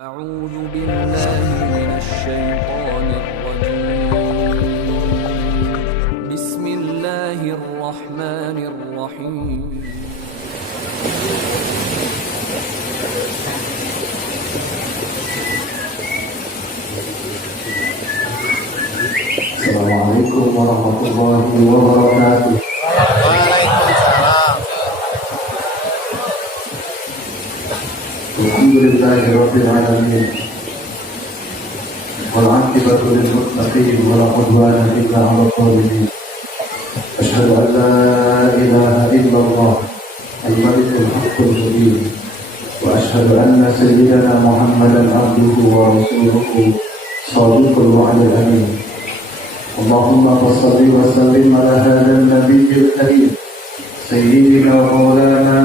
أعوذ بالله من الشيطان الرجيم بسم الله الرحمن الرحيم Assalamualaikum warahmatullahi wabarakatuh. Waalaikumsalam. Alhamdulillahi rabbil alamin. Wal 'aqibatu lil muttaqin wa la 'udwana illa 'alal zalimin. Asyhadu an la ilaha illallah al-malikul haqqul mubin. Wa asyhadu anna sayyidana Muhammadan abduhu wa rasuluhu shadiqul wa'dil amin. اللهم صل وسلم على هذا النبي الكريم سيدنا ومولانا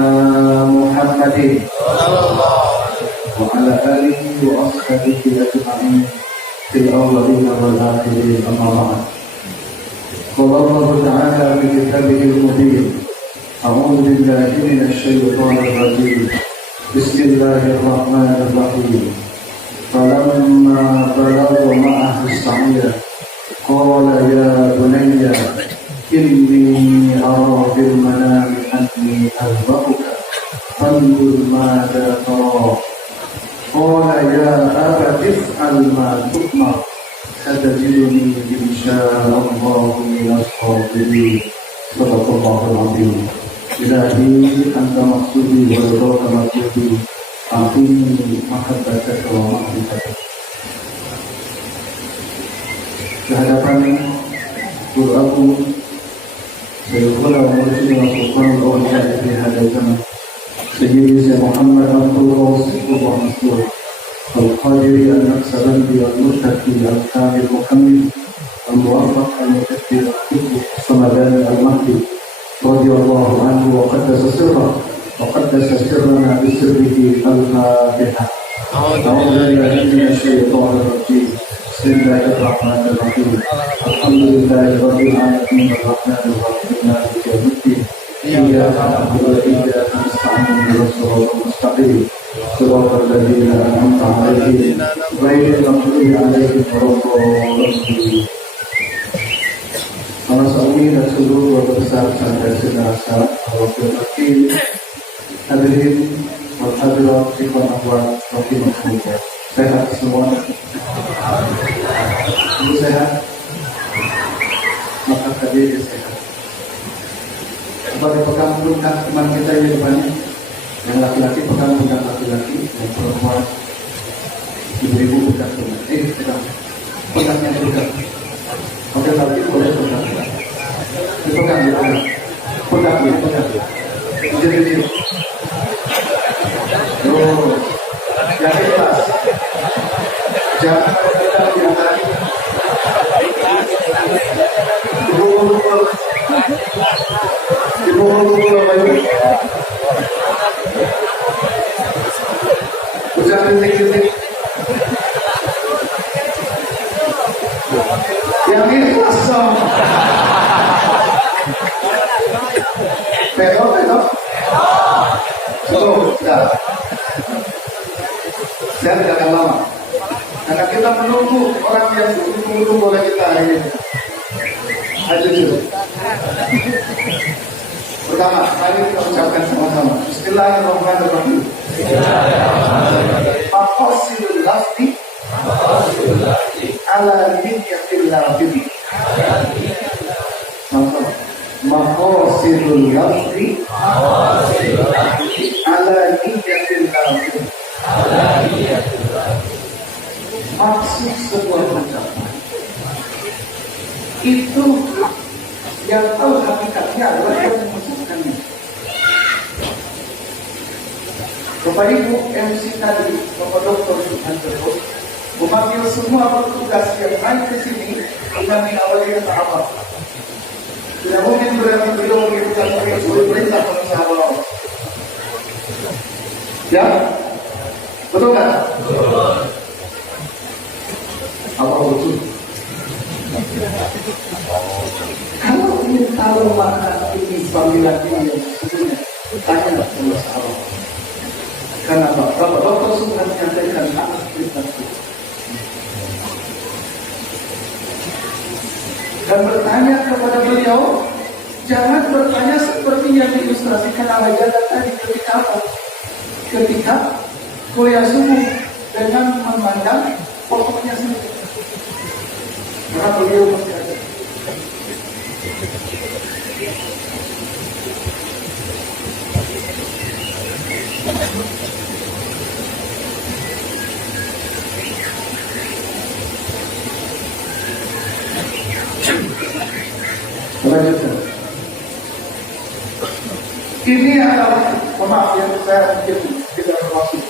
محمد وعلى آله وأصحابه أجمعين في الأولين والآخرين أما بعد. قال الله تعالى في كتابه المبين أعوذ بالله من الشيطان الرجيم بسم الله الرحمن الرحيم فلما بلغوا معه السعي قال يا بني إني أرى في المنام أني أذبحك فانظر ماذا ترى قال يا أبت افعل ما تؤمر ستجدني إن شاء الله من الصابرين صدق الله العظيم. إلهي أنت مقصودي ورضاك مطلوبي أعطيني محبتك ومعرفتك. Kehadapan guru aku Sayyidina Rasulullah sallallahu alaihi wasallam Sayyidi Muhammad Abdul Rasulullah Mas'ud Al-Qadiri Al-Naqsabandi Al-Murtaqi Al-Kamil Muhammad Al-Muwaffaq Al-Muqaddir Al-Samadani Al-Mahdi radhiyallahu anhu wa qaddasa sirrah wa qaddasa sirrana bisirrihi Al-Fatihah. A'udzu billahi minasyaitonir rajim. Bismillahirrahmanirrahim. Alhamdulillahi rabbil alamin arrahmanir rahim maliki yaumiddin. Iyyaka na'budu wa iyyaka nasta'in ihdinas siratal mustaqim. Shiratal ladzina an'amta 'alaihim ghairil maghdubi 'alaihim waladdallin. Para sahabat dan seluruh keluarga besar saudara-saudara Rasulullah hadirin wal hadirat ikhwan akhwat rahimahumullah. Sehat semua. Ibu sehat, maka tadi sehat. Sebagai pegang pegang teman kita yang depannya, yang laki-laki pegang laki-laki, yang perempuan ibu-ibu pegang teman. Pegang yang pegang. Oke, lagi boleh pegang. Dipegang. Jadi. Yang ikhlas. Jangan kita yang tadi. Jangan kritik. Yang ikhlas dong. Pedok. Sudah. Saya tidak akan lama. Karena kita menunggu orang yang menunggu oleh kita hari ini. Ayo dulu. Pertama, mari kita ucapkan sama-sama. Bismillahirrahmanirrahim. Maqasidul lafzi ala niyyatil lafzi. Sama-sama. Maqasidul lafzi ala niyyatil lafzi. Maksud sebuah ucapan itu yang tahu hakikatnya adalah yang mengucapkannya. Bapak Ibu MC tadi, Bapak Dr. Suhanto memanggil semua petugas yang main ke sini dengan awalnya apa? Tidak mungkin berarti beliau mengirimkan perintah pengusaha laut. Ya, betul kan? Betul. Apa betul? Kalau ingin tahu makna ini panggilan ini yang sesungguhnya, tanya sama sahabat. Karena Bapak Dr. sudah menyampaikan dan bertanya kepada beliau, jangan bertanya seperti yang diilustrasikan oleh Jagat tadi ketika apa? Ketika kuliah subuh dengan memandang pokoknya saja. Karena beliau masih ada. Lanjutkan. Ini adalah, maaf ya, saya mungkin tidak bermaksud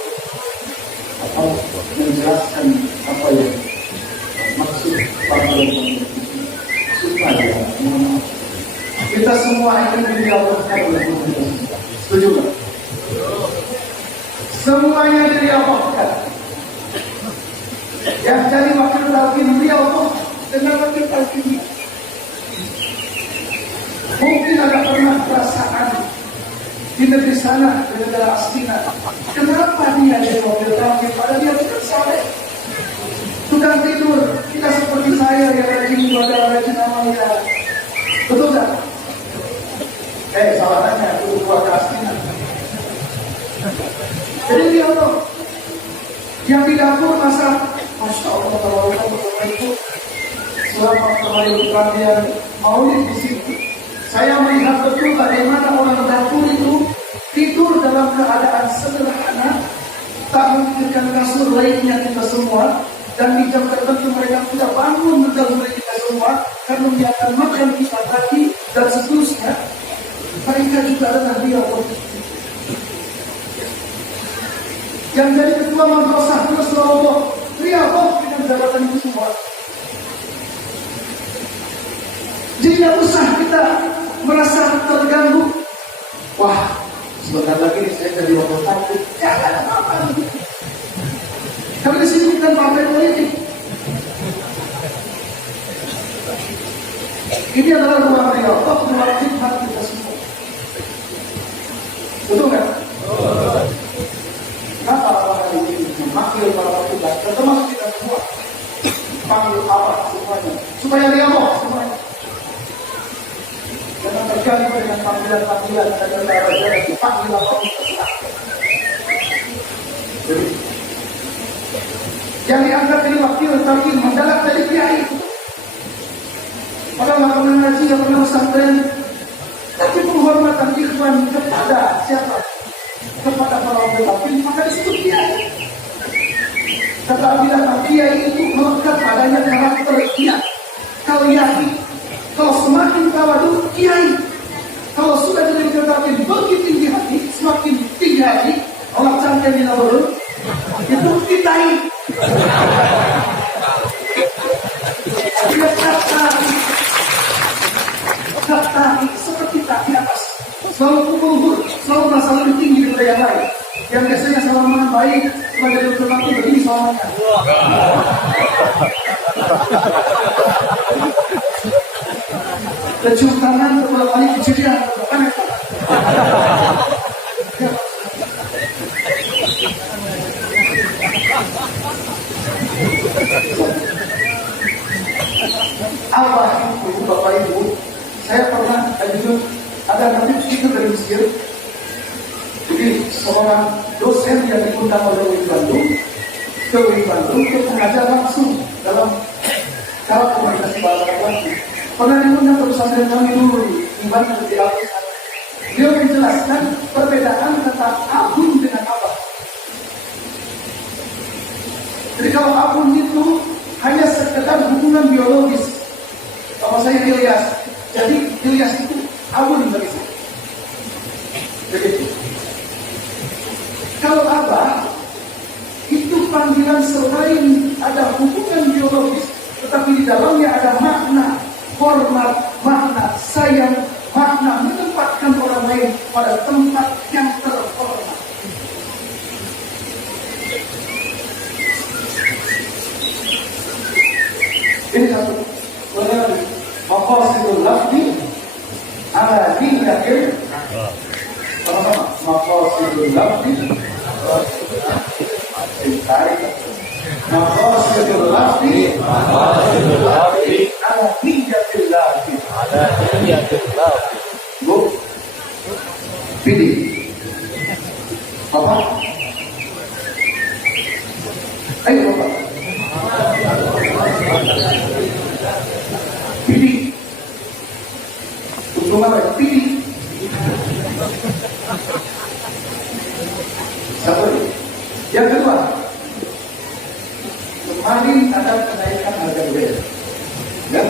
atau menjelaskan apa yang maksud panggilan supaya kita semua ingin dilaporkan oleh Tuhan. Setuju nggak? Semuanya dilaporkan. Yang jadi wakil talqin beliau tuh dengan wakil talqin. Mungkin ada pernah perasaan di negeri sana, di negara Astina, kenapa dia jadi wakil talqin? Padahal dia bukan soleh, tukang tidur. Kita seperti saya yang rajin ibadah, rajin amalnya. Betul tak? Salah tanya, itu wakil Astina. Jadi dia tuh yang di dapur masak, Masya Allah, kalau itu selama kalian maulid di situ, saya melihat betul bagaimana orang dapur itu tidur dalam keadaan sederhana, tak memikirkan kasur lainnya kita semua, dan di jam tertentu mereka sudah bangun mendahului kita semua, karena dia akan makan kita tadi dan seterusnya. Mereka juga adalah dia yang jadi ketua madrasah terus Rasulullah, dia dengan jabatan itu semua. Jadi tidak usah kita merasa terganggu. Wah, sebentar lagi saya jadi wakil talqin. Jangan apa-apa. Kami di sini bukan partai politik. Ini adalah ruang dialog, ruang khidmat kita semua. Betul kan? Kenapa Allah hari ini memanggil para wakil talqin, termasuk kita semua? Panggil apa semuanya? Supaya dialog semuanya. Jangan terganggu dengan panggilan-panggilan dan cara-cara dipanggil apa kita. Jadi, yang diangkat jadi wakil talqin mendalam dari kiai. Orang nggak pernah ngaji, nggak pernah pesantren, tapi penghormatan ikhwan kepada siapa? Kepada para wakil talqin, maka disebut kiai. Kata bilang kiai itu melekat padanya karakter kiai. Kalau yakin, kalau semakin tawadu kiai, kalau sudah jadi talqin begitu tinggi hati, semakin tinggi hati, orang cantik di Nabaru itu kitai. Dia kata seperti tak di atas, selalu kubur, selalu merasa lebih tinggi daripada yang lain. Yang biasanya salaman baik, sebagai dokter waktu begini salamannya. Kecium tangan beberapa kali kejadian, bukan itu. Apa itu Bapak Ibu? Saya pernah ada nanti speaker dari Mesir. Jadi seorang dosen yang diundang oleh UI Bandung untuk mengajar langsung dalam cara komunikasi bahasa Arab. Pernah diundang ke pesantren kami dulu di Bandung di Alkis. Dia menjelaskan perbedaan kata abun dengan apa. Jadi kalau abun itu hanya sekedar hubungan biologis. Kalau saya Ilyas, jadi Ilyas itu abun bagi saya. Begitu. Kalau abah itu panggilan selain ada hubungan biologis, tetapi di dalamnya ada makna hormat, makna sayang, makna menempatkan orang lain pada tempat yang terhormat. Ini satu. Maqasidul lafzi ala niyatil. Sama-sama. Maqasidul lafzi. Maqasidul lafzi ala ala niyatillah. Ada niyatillah. Bu, pilih apa? Ayo Bapak. Pilih. Untuk apa? Pilih. Satu. Yang kedua, kemarin ada kenaikan harga BBM. Ya.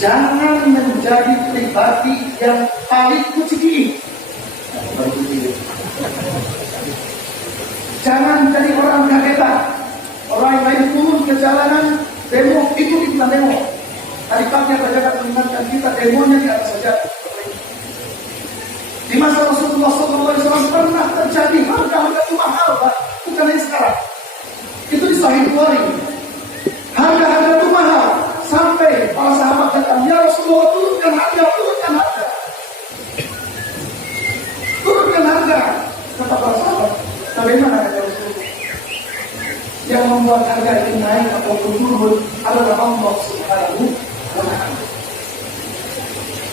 Jangan menjadi pribadi yang paling kucing. Jangan jadi orang kagetan. Orang yang lain turun ke jalanan, demo, ikut-ikutan demo. Tadi pagi ada jaga mengingatkan kita demonya di atas saja. Di masa Rasulullah SAW pernah terjadi harga-harga itu mahal, Pak. Bukan yang sekarang. Itu di Sahih Bukhari. Harga-harga itu mahal. Sampai para sahabat datang, ya Rasulullah, turunkan harga, turunkan harga. Turunkan harga. Kata para sahabat, bagaimana kata Rasulullah? Yang membuat harga itu naik atau turun adalah Allah Subhanahu wa Ta'ala.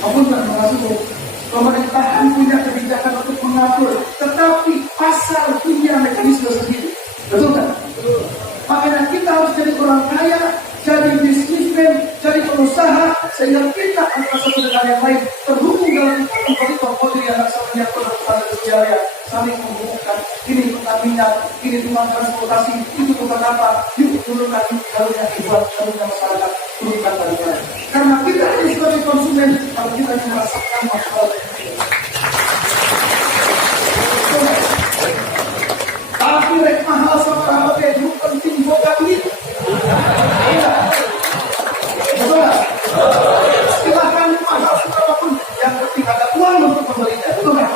Apunten Rasulullah, pemerintahan punya kebijakan untuk mengatur, tetapi pasar punya mekanisme sendiri. Betul kan? Makanya kita harus jadi orang kaya, jadi bisnismen, jadi pengusaha, sehingga kita antara satu dengan yang lain terhubung dalam koridor yang asalnya perasaan sejarah, saling menghubungkan. Ini tukang minyak, ini tukang transportasi, itu tukang apa? Yuk turunkan karunia dibuat karunia masyarakat, turunkan karunia. Karena kita ini sebagai konsumen, kalau kita merasakan masalah. Tapi rek mahal sama apa itu penting boga duit. Betul nggak? Silahkan mahal berapapun, yang penting ada uang untuk membelinya. Betul nggak?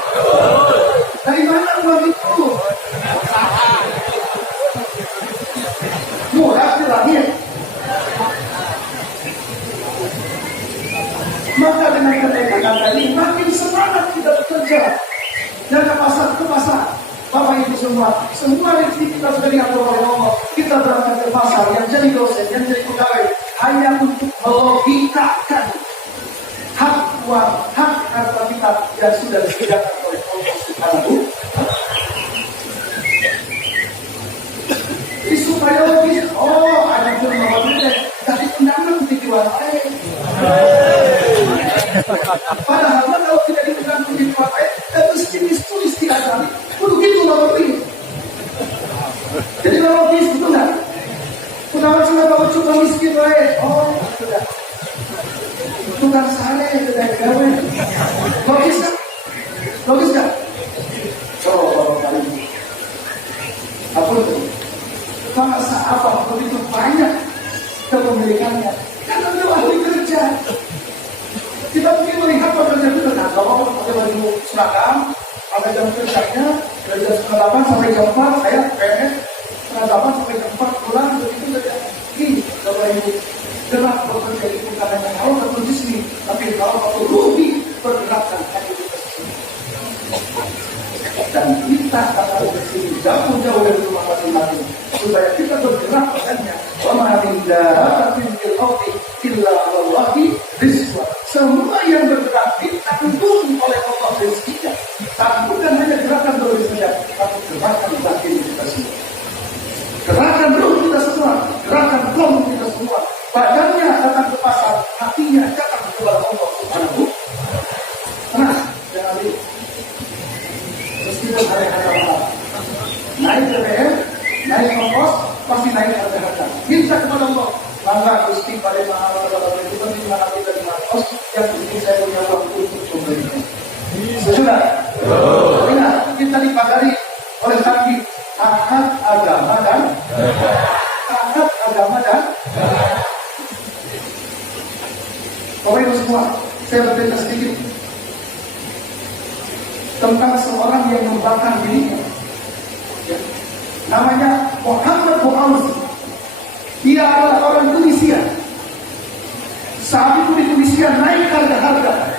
Dari mana uang itu? Murah silahkan. Maka dengan kenaikan tadi makin semangat kita bekerja. Dan ke pasar, Bapak Ibu semua rezeki kita sudah diatur oleh Allah. Kita berangkat ke pasar, yang jadi dosen, yang jadi pegawai, hanya untuk melogikakan hak uang, hak harta kita yang sudah disediakan oleh Allah Subhanahu. Jadi supaya logis, ada firman Allah, tapi undangan tujuan lain. Padahal kalau tidak diundang tujuan lain, itu tulis di agama. Begitu logis. Jadi logis betul nggak? Udah sudah bawa coba miskin lain. Sudah. Tukang sare sudah gawe. Logis kan? Logis kan? Coba kali ini. Apa itu? Bangsa apa begitu banyak kepemilikannya? Karena dia ahli kerja. Kita mungkin melihat pekerja itu tenang. Kalau pakai baju seragam, ada jam kerjanya dari jam 8 sampai jam 4 saya PNS, setengah 8 sampai jam 4 pulang, begitu saja. Ini Bapak Ibu, gerak bekerja itu karena yang harus satu sisi, tapi kalau satu rugi pergerakan hanya di sini. Dan kita akan bersini jauh-jauh dari rumah masing-masing supaya kita bergerak padanya. Wa ma min dabbatin fil ardi illa 'alallahi rizquha. Semua yang bergerak ditanggung oleh Allah rezekinya. Tapi bukan hanya gerakan roh saja, tapi gerakan batin kita semua. Gerakan roh kita semua, gerakan kaum kita semua. Badannya datang ke pasar, hatinya datang kepada Allah Subhanahu. Nah, jangan lupa. Meskipun harga mahal, naik BBM, naik ongkos, pasti naik harga. Minta kepada Allah. Maka Gusti pada mahal itu kan di mana kita di ongkos, yang penting saya punya waktu untuk memberikan. Sudah. Ingat, kita dipagari oleh kaki taat agama dan Bapak Ibu semua, saya bercerita sedikit tentang seorang yang membakar dirinya. Namanya Muhammad Bukhari. Dia adalah orang Tunisia. Saat itu di Tunisia naik harga-harga.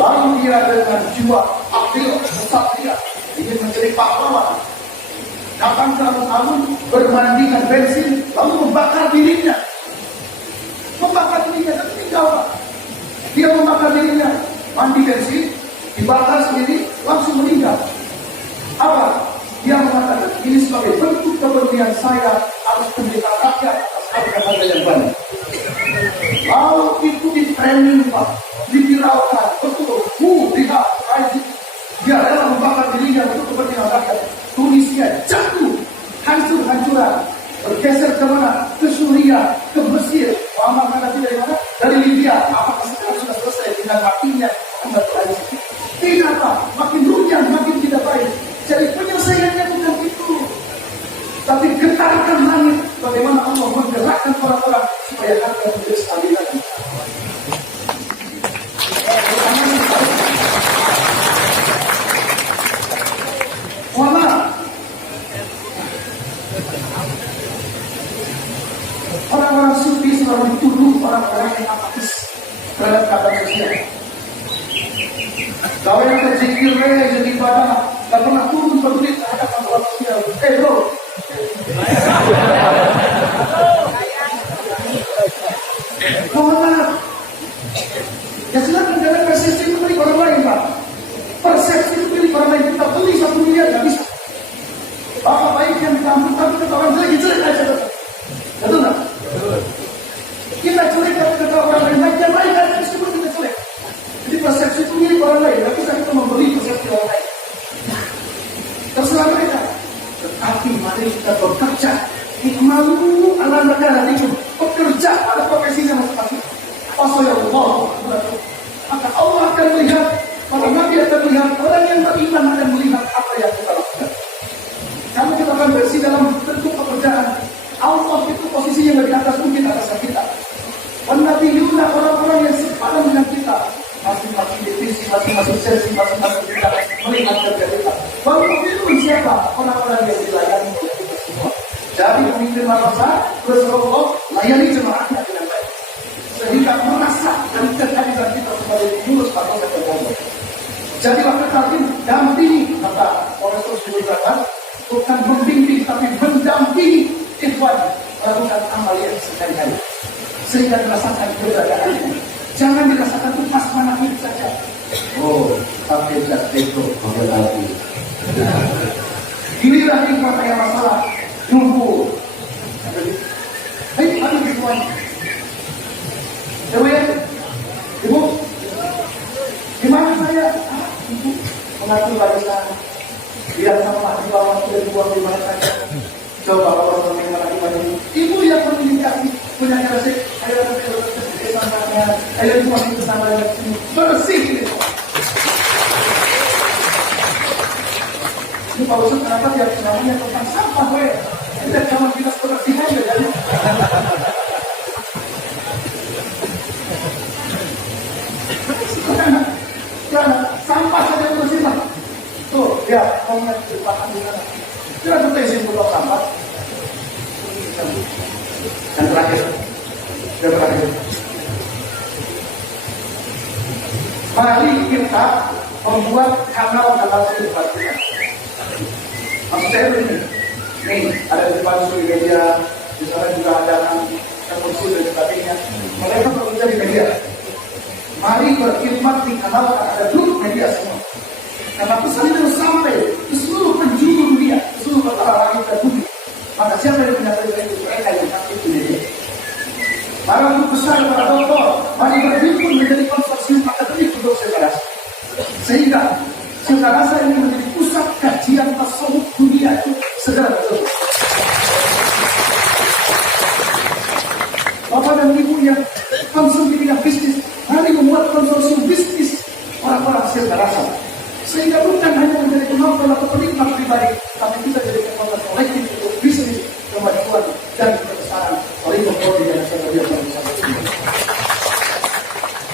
Lalu dia dengan jiwa akil, kesatria, ingin menjadi pahlawan. Datang ke alun-alun, bermandikan bensin, lalu membakar dirinya. kemudian saya harus memberikan rakyat atas harga-harga yang banyak. Lalu itu di training Pak, dipiraukan, betul, lihat, dia rela membakar dirinya untuk kepentingan rakyat. Tunisia jatuh, hancur-hancuran, bergeser ke mana? Ke Suria, ke Mesir. Muammar Gaddafi dari mana? Dari Libya. Apakah sekarang sudah selesai dengan matinya Muhammad Al-Aziz? Tidak Pak, makin runyam, makin tidak baik. Jadi penyelesaiannya bukan itu, tapi getarkan langit. Bagaimana Allah menggerakkan orang-orang supaya harga menjadi stabil lagi. Orang-orang sufi selalu dituduh orang-orang yang apatis terhadap keadaan sosial. Kau yang terzikir jadi ibadah, gak pernah turun peduli terhadap keadaan sosial. Bro, mohon maaf. Ya silakan jangan persepsi itu milik orang lain Pak. Persepsi itu milik orang lain. Kita beli 1 miliar gak bisa. Bapak baik yang ditampung, tapi kita orang jelek aja. Betul nggak? Kita jelek tapi kata orang lain, yang baik aja disebut kita jelek. Jadi persepsi itu milik orang lain, tapi kita membeli persepsi orang lain. Terserah mereka. Tetapi mari kita bekerja. Ikmalu ala negara itu bekerja pada profesinya masing-masing. Allah, maka Allah akan melihat, para nabi akan melihat, orang yang beriman akan melihat apa yang kita lakukan. Kalau kita akan bersih dalam bentuk pekerjaan, Allah itu posisinya lebih atas mungkin atas kita. Nabi Yuna orang-orang yang sepadan dengan kita, masing-masing divisi, masing-masing sesi, masing-masing kita melihat kerja kita. Baru itu siapa? Orang-orang yang dilayani oleh kita semua. Jadi pemimpin madrasah, Rasulullah layani jemaahnya dengan baik, sehingga merasa dan kehadiran kita sebagai pengurus madrasah terbaik. Jadi waktu tadi dampingi, kata Rasul SAW, bukan membimbing tapi mendampingi ikhwan melakukan amal yang sehari-hari sehingga dirasakan keberadaannya. Jangan dirasakan itu pas mana hidup saja. Oh, sampai jatuh itu sampai lagi. Giliran ikhwan ada masalah, jumpa. Hei, ada ikhwan. Coba ya, ibu, gimana saya? Ibu mengatur barisan. Lihat sama di bawah sudah dibuang di mana saja. Coba kalau sampai mana di mana. Ibu yang komunikasi punya kerasa. Ayo sama ayo semua kita sama dengan sini bersih ini. Ini Pak Ustaz kenapa dia namanya tentang sampah we? Kita cuma kita kebersihan aja jadi. Karena sampah saja bersih. Tuh, ya, mau lihat dipakai di mana? Kita tuh isi botol sampah. Yang terakhir, mari kita membuat kanal-kanal kehidupan kita. Maksud saya begini, nih ada di depan suri media, di sana juga ada kursi dan sebagainya. Mereka bekerja di media. Mari berkhidmat di kanal, ada grup media semua. Karena pesan itu sampai ke seluruh penjuru dunia, ke seluruh kota langit dan bumi. Maka siapa yang punya cerita itu? Mereka yang aktif di media. Para guru besar, para doktor, mari berhimpun menjadi konsorsium akademik untuk sejarah. Sehingga sejarah ini menjadi pusat kajian tasawuf dunia itu segera betul. Bapak dan Ibu yang konsum di bidang bisnis, mari membuat konsorsium bisnis orang-orang sejarah. Sehingga bukan hanya menjadi kemampuan atau penikmat pribadi, tapi kita jadi kekuatan kolektif untuk bisnis, kemajuan dan kebesaran. Oleh Bapak yang saya berikan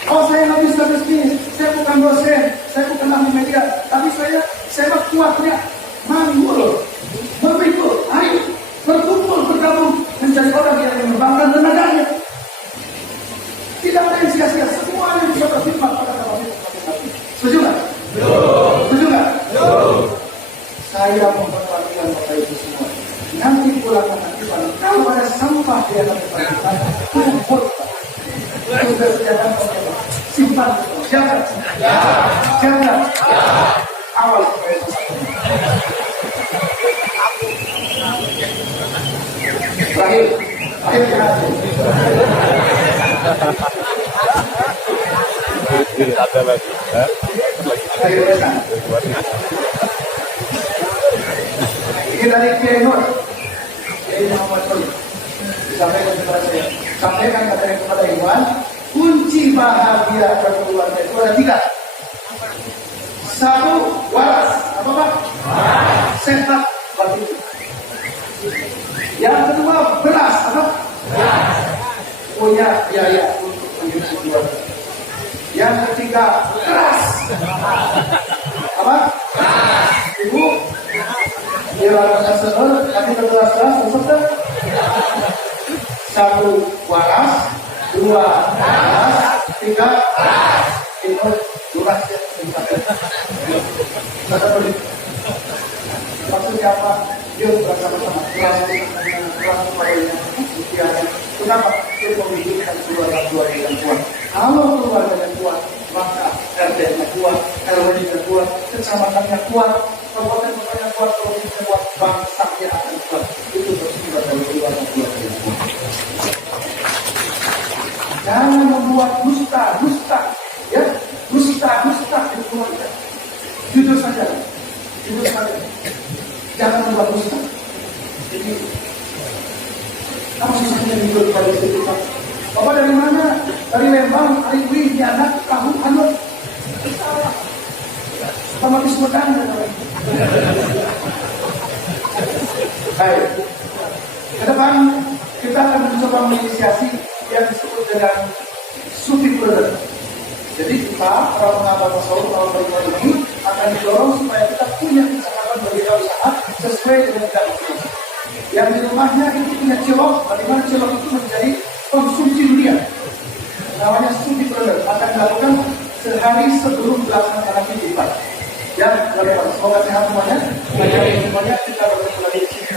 oh saya nggak bisa bisnis, saya bukan dosen, saya bukan ahli media, tapi saya kuatnya manggul, berpikul, ayo berkumpul bergabung menjadi orang yang mengembangkan tenaganya. Tidak ada yang sia-sia, semua yang bisa berkhidmat pada kapasitas. Setuju nggak? Setuju nggak? Saya memperhatikan Bapak Ibu semua. Nanti pulang nanti kalau ada sampah di dalam tempat kumpul. Sudah sediakan simpan, jaga, awal. Ayo ya. Ada lagi. Ayo ya. Ini dari Kiai Nur, Kiai Muhammad Nur. Sampaikan kepada saya, sampaikan kepada Iwan, kunci bahagia berkeluarga itu ada 3. 1, waras. Apa Pak? Sehat batin. Yang kedua, beras. Apa? Punya biaya untuk menghidupi keluarga. Yang ketiga, keras. Apa? Ibu, dilarang seger, tapi keras-keras, maksudnya 1, waras. 2, waras. 3, itu durasi. Maksudnya apa? Dia bersama-sama keras kepada kenapa? Dia memiliki keluarga yang kuat. Kalau keluarga yang kuat, maka RT-nya kuat, RW-nya kuat, kecamatannya kuat, kabupaten-kabupaten kuat, provinsinya kuat, bangsanya akan kuat. Itu bersifat dari keluarga yang kuat. Jangan membuat dusta, ya, dusta di keluarga. Jujur saja. Jangan membuat dusta. Jadi, apa susahnya hidup pada istri kita? Bapak dari mana? Dari Lembang, dari Wih, di anak, kamu, anu. Sama di Sumedang. Baik. Ke depan, kita akan mencoba menginisiasi yang disebut dengan Sufi Brother. Jadi kita, para pengamal tasawuf, para beriman ini akan didorong supaya kita punya kesempatan berwirausaha sesuai dengan dakwah. Yang di rumahnya itu punya cilok, bagaimana cilok itu menjadi konsumsi dunia. Namanya Sufi Brother akan dilakukan sehari sebelum pelaksanaan kehidupan. Ya, bagaimana? Semoga sehat semuanya. Semuanya kita bertemu lagi di sini.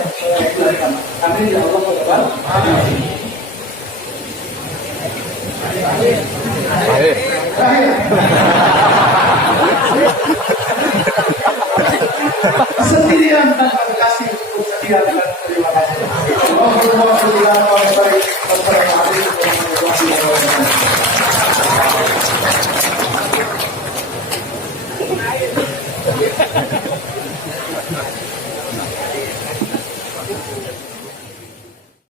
Amin ya Allah. Amin. Terakhir. Sendirian tanpa kasih, sendirian dan terima kasih.